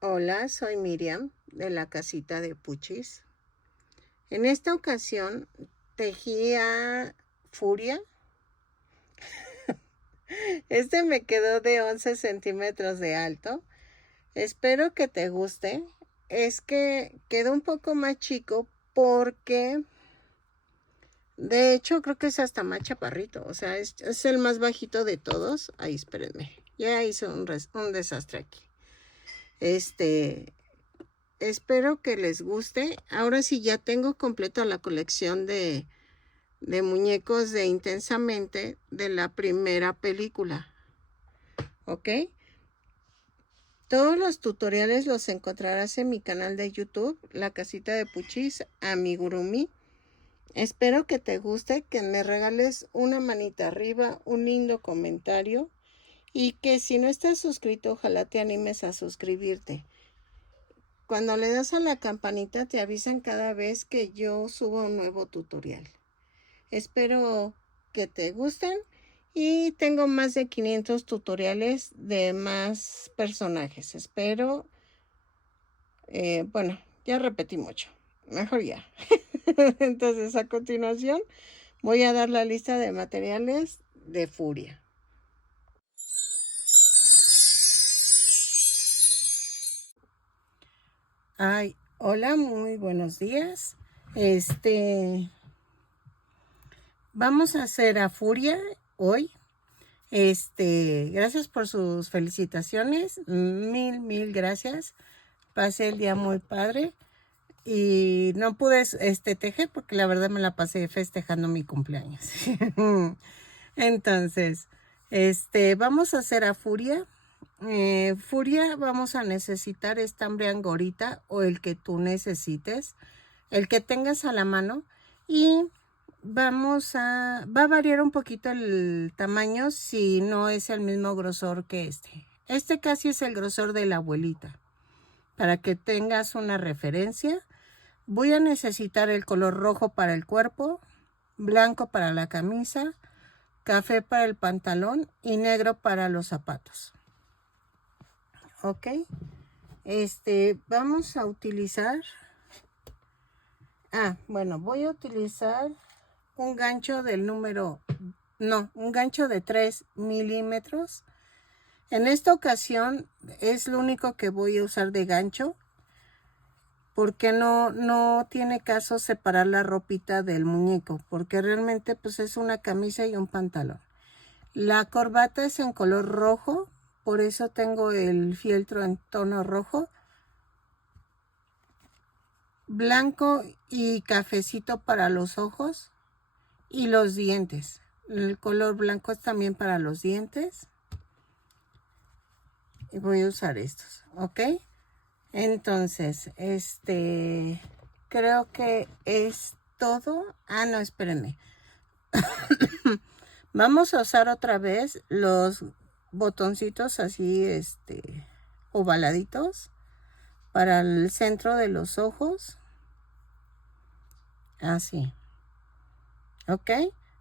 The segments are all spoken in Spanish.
Hola, soy Miriam de la casita de Puchis. En esta ocasión tejía furia. Este me quedó de 11 centímetros de alto. Espero que te guste. Es que quedó un poco más chico porque de hecho creo que es hasta más chaparrito. O sea, es el más bajito de todos. Ahí, espérenme. Ya hice un desastre aquí. Este, Espero que les guste. Ahora sí ya tengo completa la colección de muñecos de Intensamente de la primera película. ¿Ok? Todos los tutoriales los encontrarás en mi canal de YouTube, La Casita de Puchis Amigurumi. Espero que te guste, que me regales una manita arriba, un lindo comentario y que si no estás suscrito, ojalá te animes a suscribirte. Cuando le das a la campanita te avisan cada vez que yo subo un nuevo tutorial. Espero que te gusten y tengo más de 500 tutoriales de más personajes. Espero, bueno, ya repetí mucho. Mejor ya. Entonces, a continuación, voy a dar la lista de materiales de Furia. Ay, hola, muy buenos días. Vamos a hacer a Furia hoy. Gracias por sus felicitaciones. Mil gracias. Pasé el día muy padre. Y no pude tejer porque la verdad me la pasé festejando mi cumpleaños. Entonces, vamos a hacer a Furia. Furia vamos a necesitar estambre angorita o el que tú necesites, el que tengas a la mano. Y va a variar un poquito el tamaño si no es el mismo grosor que este. Este casi es el grosor de la abuelita. Para que tengas una referencia, voy a necesitar el color rojo para el cuerpo, blanco para la camisa, café para el pantalón y negro para los zapatos. Ok. Vamos a utilizar... bueno, voy a utilizar un gancho del número... No, un gancho de 3 milímetros. En esta ocasión es lo único que voy a usar de gancho, porque no tiene caso separar la ropita del muñeco, porque realmente pues es una camisa y un pantalón. La corbata es en color rojo, por eso tengo el fieltro en tono rojo, blanco y cafecito para los ojos y los dientes. El color blanco es también para los dientes. Y voy a usar estos, ¿ok? Entonces, creo que es todo. No, espérenme. Vamos a usar otra vez los botoncitos así, ovaladitos para el centro de los ojos. Así. ¿Ok?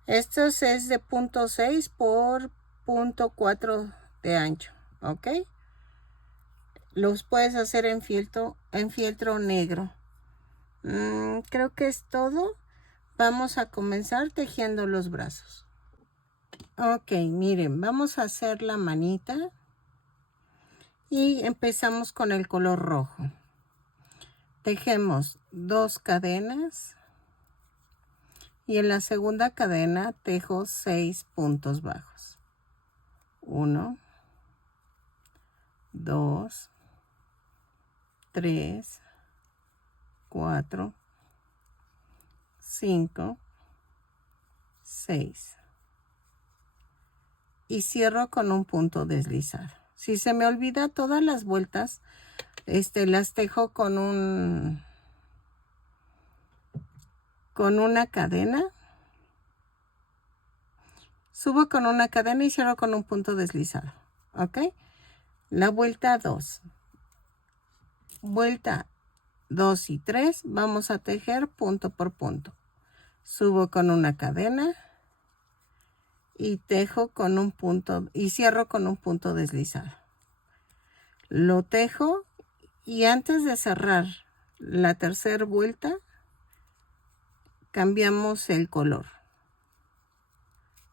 Estos es de 0.6 por 0.4 de ancho. ¿Ok? Los puedes hacer en fieltro negro. Creo que es todo. Vamos a comenzar tejiendo los brazos. Ok, miren, vamos a hacer la manita y empezamos con el color rojo. Tejemos 2 cadenas y en la segunda cadena tejo 6 puntos bajos. 1, 2, 3, 4, 5, 6. Y cierro con un punto deslizado. Si se me olvida todas las vueltas, las tejo con una cadena. Subo con una cadena y cierro con un punto deslizado. ¿Ok? La vuelta 2. Vuelta 2 y 3 vamos a tejer punto por punto. Subo con una cadena y tejo con un punto y cierro con un punto deslizado. Lo tejo Y antes de cerrar la tercera vuelta, cambiamos el color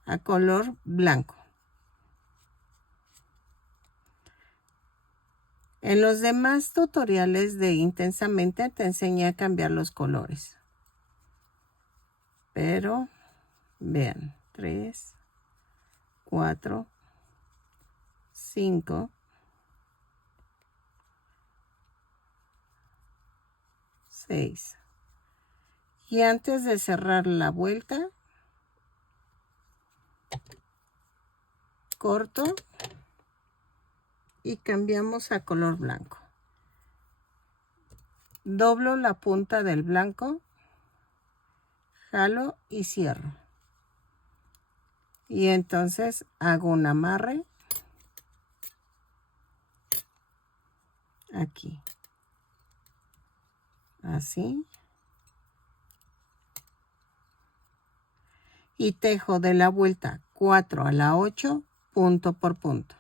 a color blanco. En los demás tutoriales de Intensamente te enseñé a cambiar los colores. Pero, vean, 3, 4, 5, 6. Y antes de cerrar la vuelta, corto y cambiamos a color blanco. Doblo la punta del blanco, jalo y cierro. Y entonces hago un amarre aquí. Así. Y tejo de la vuelta 4 a la 8, punto por punto.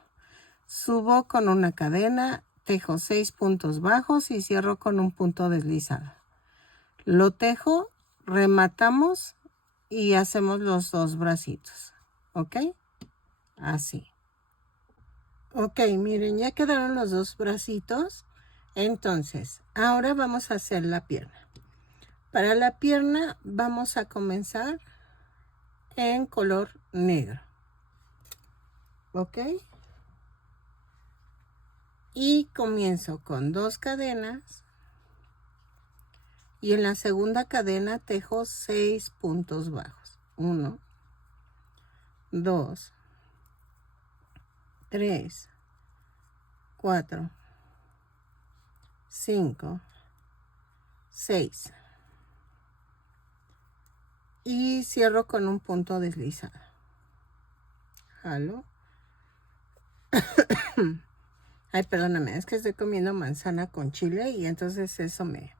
Subo con una cadena, tejo 6 puntos bajos y cierro con un punto deslizado. Lo tejo, rematamos y hacemos los dos bracitos. ¿Ok? Así. Ok, miren, ya quedaron los dos bracitos. Entonces, ahora vamos a hacer la pierna. Para la pierna vamos a comenzar en color negro. ¿Ok? Y comienzo con 2 cadenas. Y en la segunda cadena tejo 6 puntos bajos. 1, 2, 3, 4, 5, 6. Y cierro con un punto deslizado. Jalo. Ay, perdóname, es que estoy comiendo manzana con chile y entonces eso me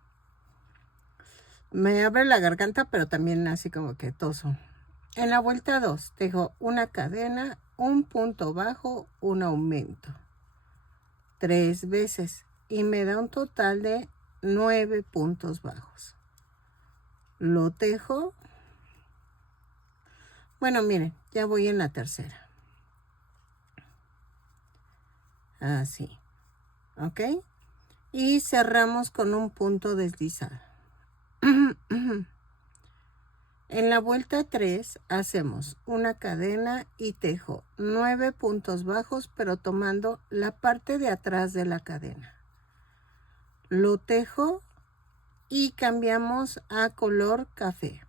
abre la garganta, pero también así como que toso. En la vuelta 2 tejo una cadena, un punto bajo, un aumento. 3 veces y me da un total de 9 puntos bajos. Lo tejo. Bueno, miren, ya voy en la tercera. Así. ¿Ok? Y cerramos con un punto deslizado. En la vuelta 3 hacemos una cadena y tejo 9 puntos bajos, pero tomando la parte de atrás de la cadena. Lo tejo y cambiamos a color café.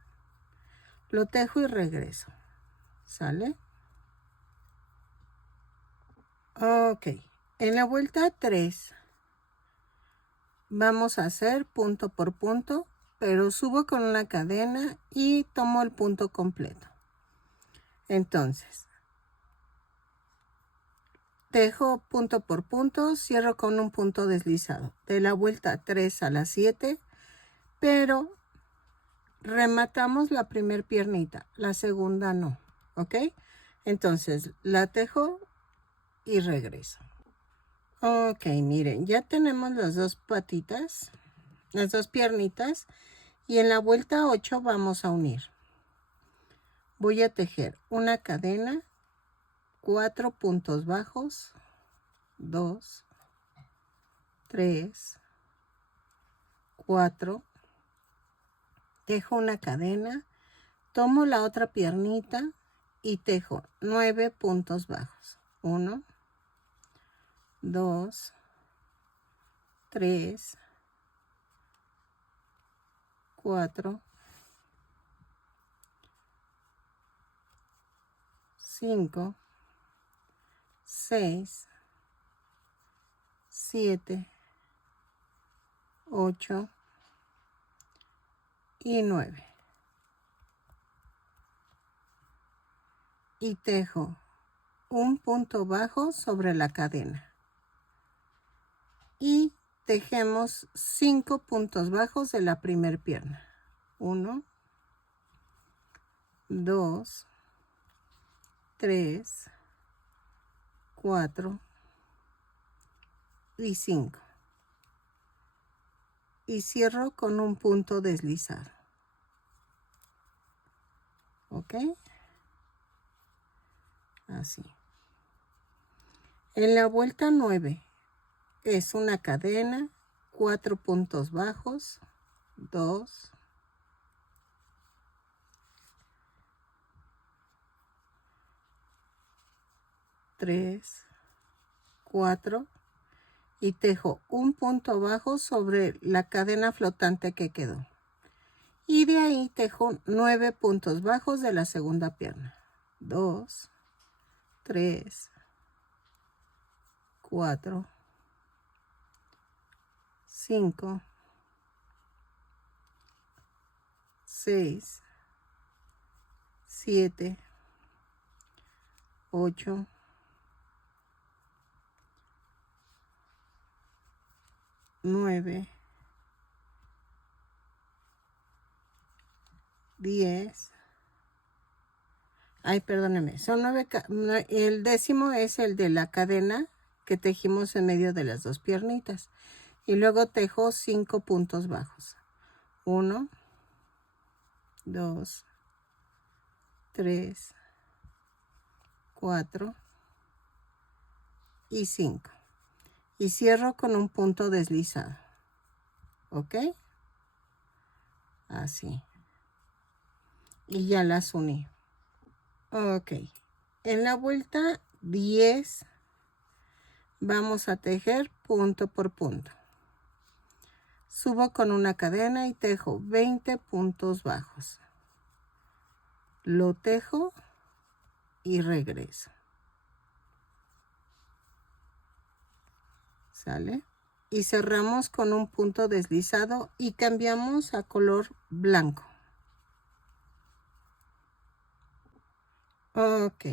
Lo tejo y regreso. ¿Sale? Ok. En la vuelta 3 vamos a hacer punto por punto, pero subo con una cadena y tomo el punto completo. Entonces, tejo punto por punto, cierro con un punto deslizado. De la vuelta 3 a la 7, pero rematamos la primer piernita, la segunda no, ¿ok? Entonces, la tejo y regreso. Ok, miren, ya tenemos las dos patitas, las dos piernitas, y en la vuelta 8 vamos a unir. Voy a tejer una cadena, 4 puntos bajos, 2, 3, 4, tejo una cadena, tomo la otra piernita y tejo 9 puntos bajos. 1, 2, 3, 4, 5, 6, 7, 8 y 9. Y tejo un punto bajo sobre la cadena. Y tejemos 5 puntos bajos de la primer pierna. 1, 2, 3, 4 y 5. y cierro con un punto deslizado. ¿Ok? Así. En la vuelta 9 es una cadena, 4 puntos bajos, 2, 3, 4 y tejo un punto bajo sobre la cadena flotante que quedó. Y de ahí tejo 9 puntos bajos de la segunda pierna. 2, 3, 4, 5, 6, 7, 8, 9, 10. Ay, perdóneme, son 9. El décimo es el de la cadena que tejimos en medio de las dos piernitas. Y luego tejo 5 puntos bajos. 1, 2, 3, 4 y 5. Y cierro con un punto deslizado. ¿Ok? Así. Y ya las uní. Ok. En la vuelta 10 vamos a tejer punto por punto. Subo con una cadena y tejo 20 puntos bajos. Lo tejo y regreso. ¿Sale? Y cerramos con un punto deslizado y cambiamos a color blanco. Ok.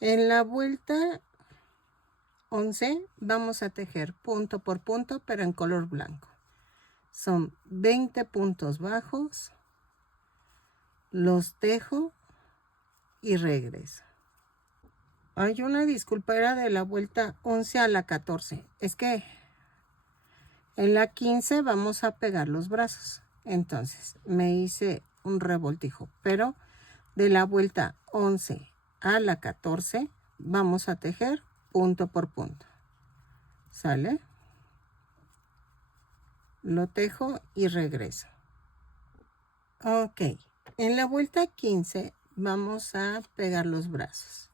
En la vuelta 11 vamos a tejer punto por punto, pero en color blanco. Son 20 puntos bajos. Los tejo y regreso. Hay una disculpa, era de la vuelta 11 a la 14. Es que en la 15 vamos a pegar los brazos. Entonces me hice un revoltijo, pero de la vuelta 11 a la 14 vamos a tejer punto por punto. ¿Sale? Lo tejo y regreso. Ok. En la vuelta 15 vamos a pegar los brazos.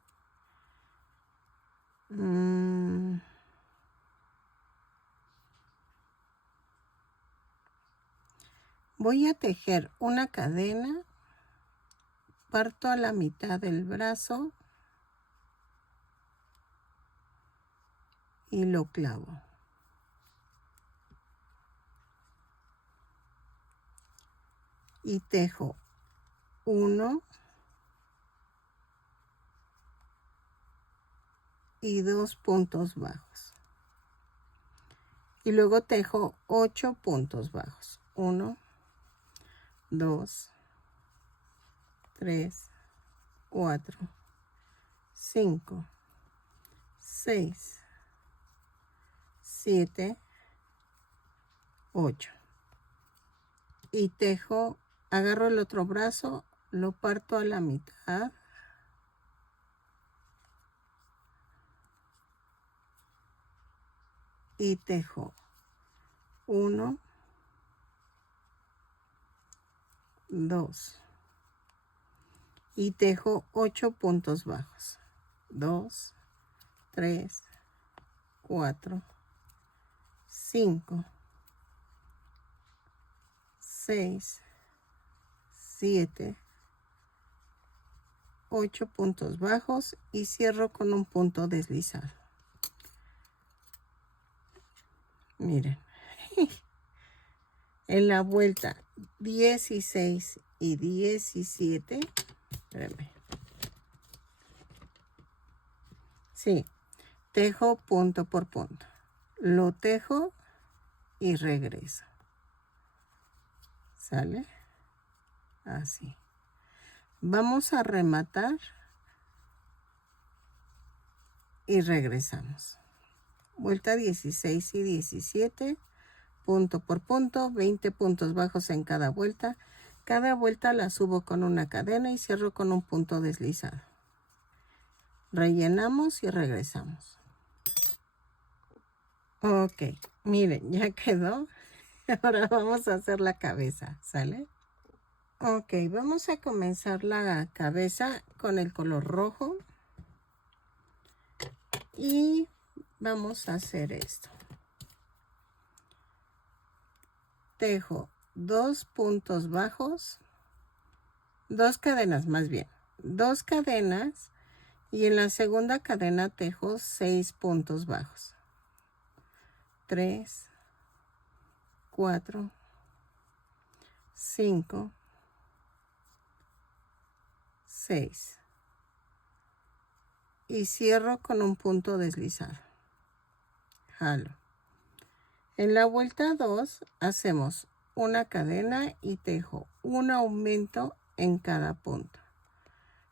Voy a tejer una cadena, parto a la mitad del brazo y lo clavo. Y tejo 1 y 2 puntos bajos. Y luego tejo 8 puntos bajos. 1, 2, 3, 4, 5, 6, 7, 8. Y tejo, agarro el otro brazo, lo parto a la mitad. Y tejo 1, 2 y tejo 8 puntos bajos. 2, 3, 4, 5, 6, 7, 8 puntos bajos y cierro con un punto deslizado. Miren. En la vuelta 16 y 17, espérenme. Sí, tejo punto por punto. Lo tejo y regreso. ¿Sale? Así. Vamos a rematar y regresamos. Vuelta 16 y 17. punto por punto, 20 puntos bajos en cada vuelta. Cada vuelta la subo con una cadena y cierro con un punto deslizado. Rellenamos y regresamos. Ok, miren, ya quedó. Ahora vamos a hacer la cabeza, ¿sale? Ok, vamos a comenzar la cabeza con el color rojo. Y vamos a hacer esto. Tejo 2 puntos bajos, 2 cadenas más bien, 2 cadenas y en la segunda cadena tejo 6 puntos bajos. 3, 4, 5, 6 y cierro con un punto deslizado. Jalo. En la vuelta 2 hacemos una cadena y tejo un aumento en cada punto.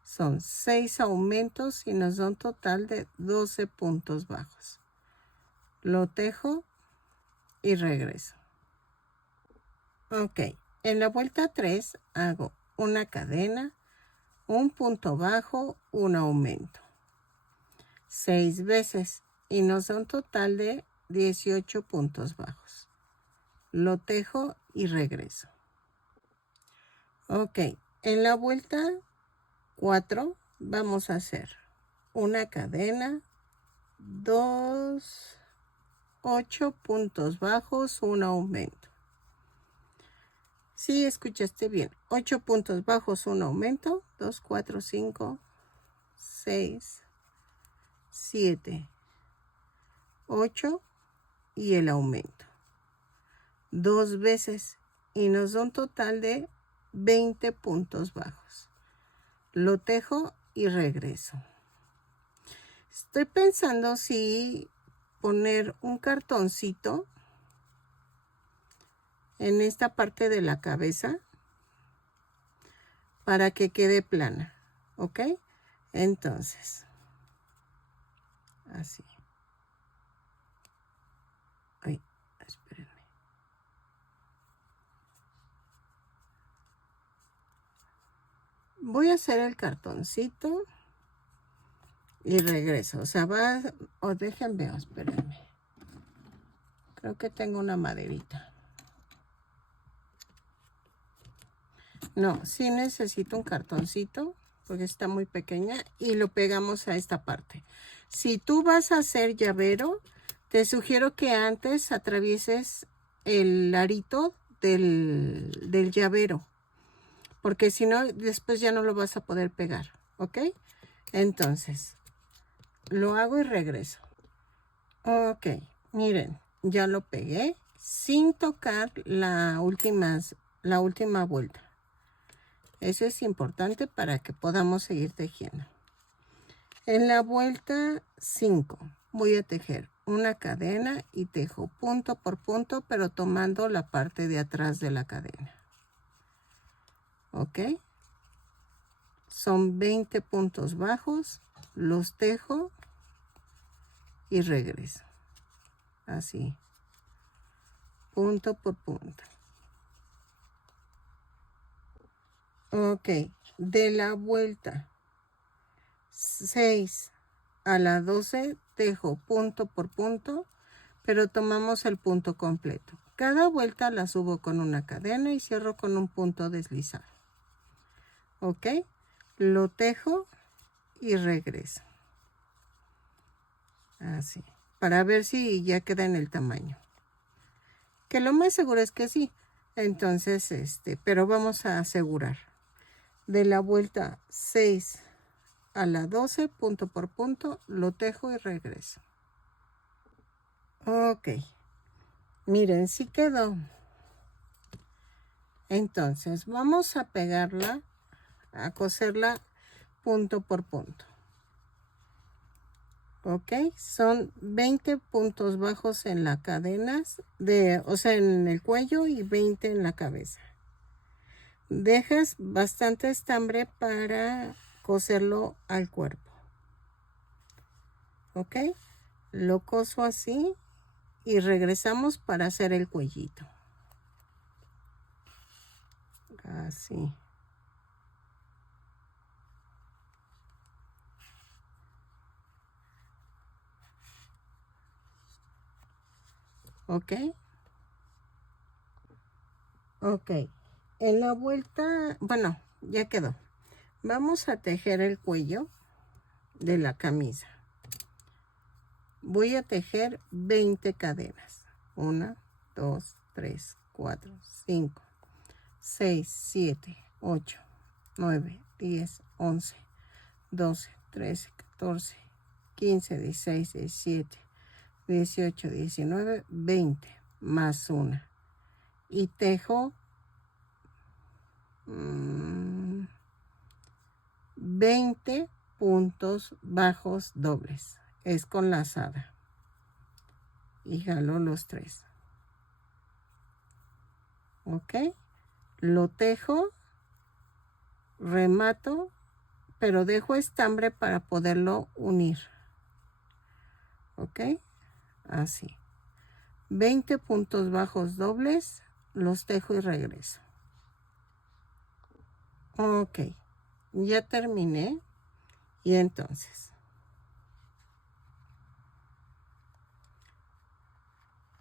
Son 6 aumentos y nos da un total de 12 puntos bajos. Lo tejo y regreso. Ok, en la vuelta 3 hago una cadena, un punto bajo, un aumento. 6 veces y nos da un total de 18 puntos bajos. Lo tejo y regreso. Ok, en la vuelta 4 vamos a hacer una cadena, 2, 8 puntos bajos, un aumento. Sí, escuchaste bien. 8 puntos bajos, un aumento. 2, 4, 5, 6, 7, 8 y el aumento. 2 veces y nos da un total de 20 puntos bajos. Lo tejo y regreso. Estoy pensando si poner un cartoncito en esta parte de la cabeza para que quede plana, ¿ok? Entonces, así. Ay, espérenme. Voy a hacer el cartoncito y regreso. O sea, déjenme, espérenme. Creo que tengo una maderita. No, sí necesito un cartoncito porque está muy pequeña y lo pegamos a esta parte. Si tú vas a hacer llavero, te sugiero que antes atravieses el arito del llavero, porque si no, después ya no lo vas a poder pegar, ¿ok? Entonces, lo hago y regreso. Ok, miren, ya lo pegué sin tocar la última vuelta. Eso es importante para que podamos seguir tejiendo. En la vuelta 5 voy a tejer una cadena y tejo punto por punto, pero tomando la parte de atrás de la cadena. ¿Ok? Son 20 puntos bajos, los tejo y regreso. Así. Punto por punto. Ok, de la vuelta 6 a la 12 tejo punto por punto, pero tomamos el punto completo. Cada vuelta la subo con una cadena y cierro con un punto deslizado. Ok, lo tejo y regreso. Así, para ver si ya queda en el tamaño. Que lo más seguro es que sí. Entonces, pero vamos a asegurar. De la vuelta 6 a la 12, punto por punto, lo tejo y regreso. Ok. Miren, sí quedó. Entonces, vamos a pegarla, a coserla punto por punto. Ok, son 20 puntos bajos en las cadenas, o sea, en el cuello y 20 en la cabeza. Dejas bastante estambre para coserlo al cuerpo. Ok, lo coso así y regresamos para hacer el cuellito. Así. ¿Ok? Ok. En la vuelta, bueno, ya quedó. Vamos a tejer el cuello de la camisa. Voy a tejer 20 cadenas. 1, 2, 3, 4, 5, 6, 7, 8, 9, 10, 11, 12, 13, 14, 15, 16, 17, 18, 19, 20, más una. Y tejo 20 puntos bajos dobles. Es con lazada. Y jalo los 3. ¿Ok? Lo tejo, remato, pero dejo estambre para poderlo unir. ¿Ok? Así. 20 puntos bajos dobles, los tejo y regreso. Ok, ya terminé. Y entonces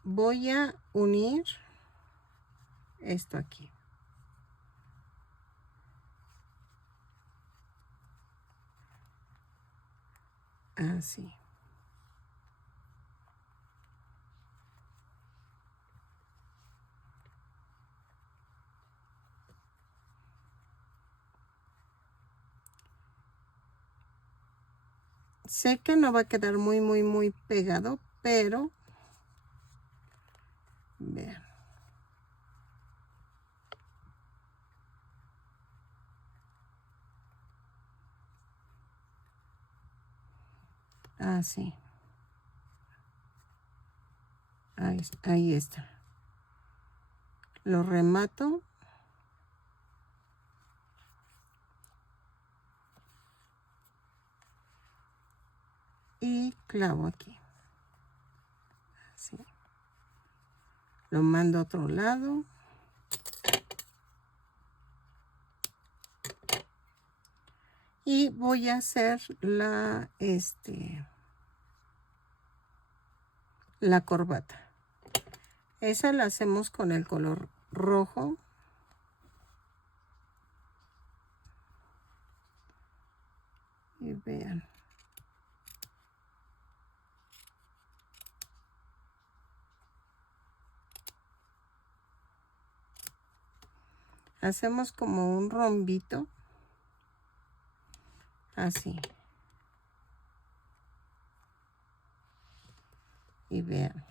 voy a unir esto aquí. Así. Sé que no va a quedar muy pegado, pero vean. Así. Ahí está. Lo remato. Y clavo aquí. Así. Lo mando a otro lado. Y voy a hacer la corbata. Esa la hacemos con el color rojo. Y vean. Hacemos como un rombito. Así. Y vean.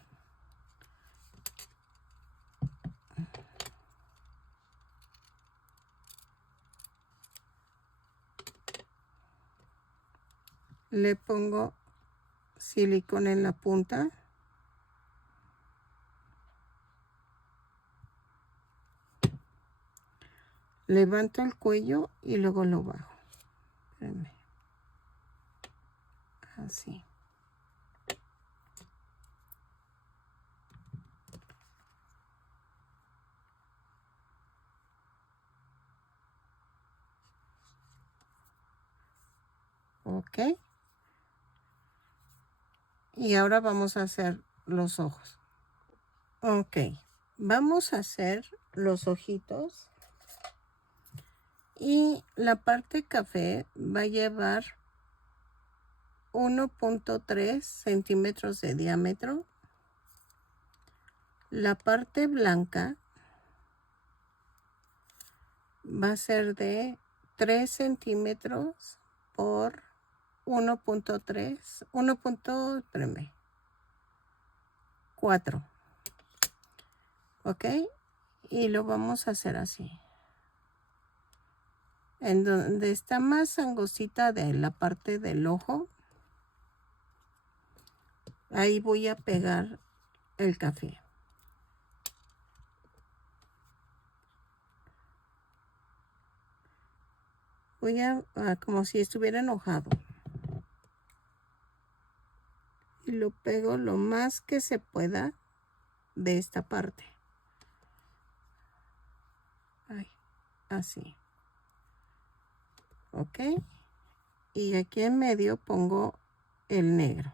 Le pongo silicona en la punta. Levanto el cuello y luego lo bajo. Espérenme. Así. Ok. Y ahora vamos a hacer los ojos. Ok. Vamos a hacer los ojitos. Y la parte café va a llevar 1.3 centímetros de diámetro. La parte blanca va a ser de 3 centímetros por 1.3, 4. ¿Ok? Y lo vamos a hacer así. En donde está más angostita de la parte del ojo, ahí voy a pegar el café. Voy a como si estuviera enojado. Y lo pego lo más que se pueda de esta parte. Ay, así. Ok. Y aquí en medio pongo el negro.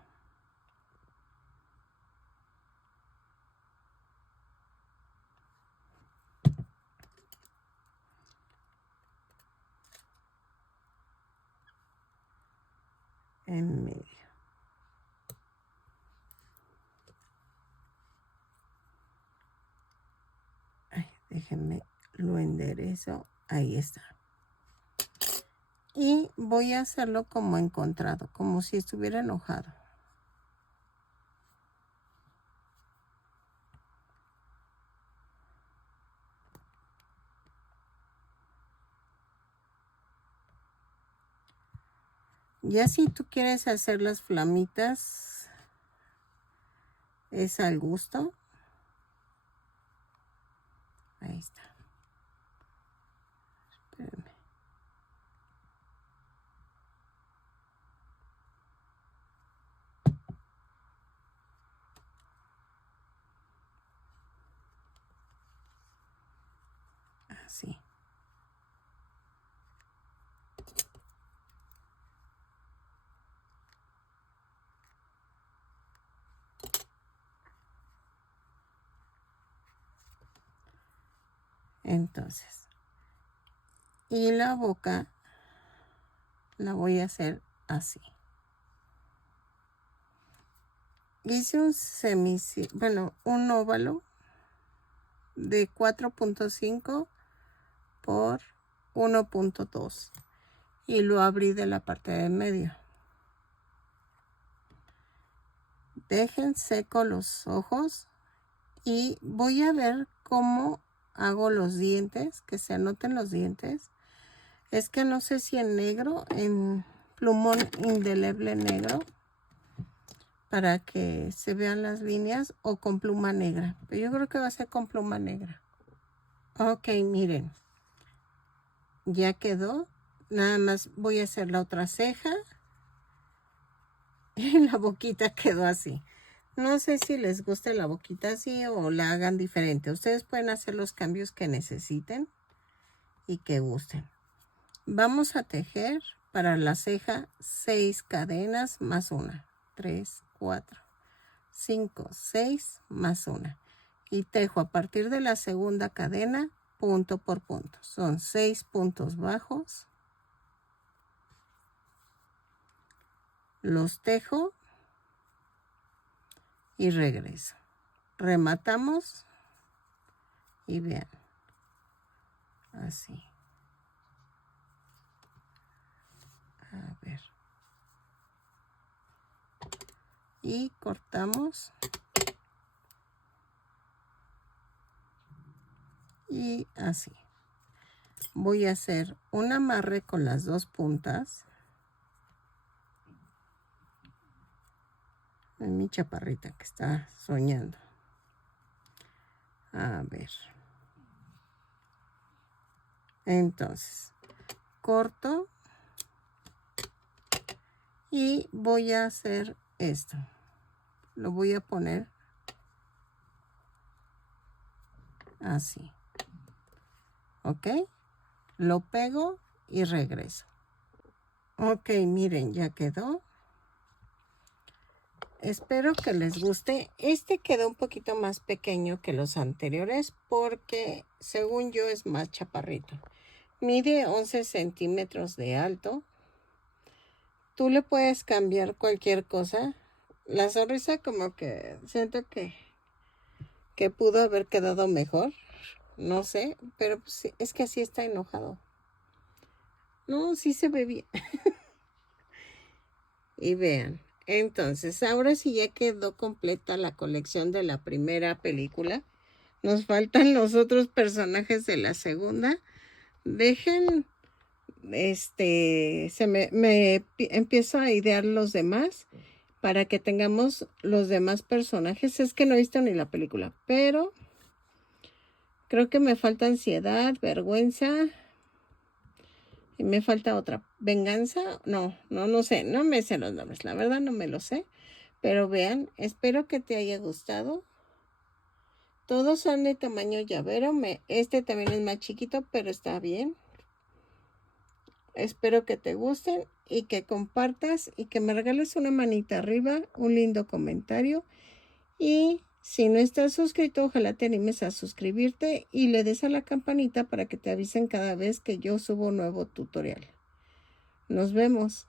En medio. Ay, déjenme lo enderezo. Ahí está. Y voy a hacerlo como encontrado, como si estuviera enojado. Ya si tú quieres hacer las flamitas, es al gusto. Ahí está. Espérenme. Así. Entonces, y la boca la voy a hacer así. Hice un un óvalo de 4.5 por 1.2 y lo abrí de la parte de medio. Dejen seco los ojos y voy a ver cómo hago los dientes, que se anoten los dientes. Es que no sé si en negro, en plumón indeleble negro, para que se vean las líneas, o con pluma negra. Pero yo creo que va a ser con pluma negra. Ok, miren. Ya quedó. Nada más voy a hacer la otra ceja. Y la boquita quedó así. No sé si les gusta la boquita así o la hagan diferente. Ustedes pueden hacer los cambios que necesiten y que gusten. Vamos a tejer para la ceja 6 cadenas más una. 3, 4, 5, 6 más una. Y tejo a partir de la segunda cadena punto por punto. Son 6 puntos bajos. Los tejo y regreso. Rematamos y vean. Así. A ver. Y cortamos. Y así. Voy a hacer un amarre con las dos puntas. Es mi chaparrita que está soñando. A ver. Entonces, corto. Y voy a hacer esto. Lo voy a poner así. ¿Ok? Lo pego y regreso. Ok, miren, ya quedó. Espero que les guste. Este quedó un poquito más pequeño que los anteriores porque según yo es más chaparrito. Mide 11 centímetros de alto. Tú le puedes cambiar cualquier cosa. La sonrisa como que siento que pudo haber quedado mejor. No sé, pero pues, sí, es que así está enojado. No, sí se ve bien. Y vean. Entonces, ahora sí ya quedó completa la colección de la primera película. Nos faltan los otros personajes de la segunda. Dejen, empiezo a idear los demás para que tengamos los demás personajes. Es que no he visto ni la película, pero creo que me falta ansiedad, vergüenza y me falta otra. ¿Venganza? No sé, no me sé los nombres, la verdad no me lo sé. Pero vean, espero que te haya gustado. Todos son de tamaño llavero. Este también es más chiquito, pero está bien. Espero que te gusten y que compartas y que me regales una manita arriba, un lindo comentario. Y si no estás suscrito, ojalá te animes a suscribirte y le des a la campanita para que te avisen cada vez que yo subo un nuevo tutorial. Nos vemos.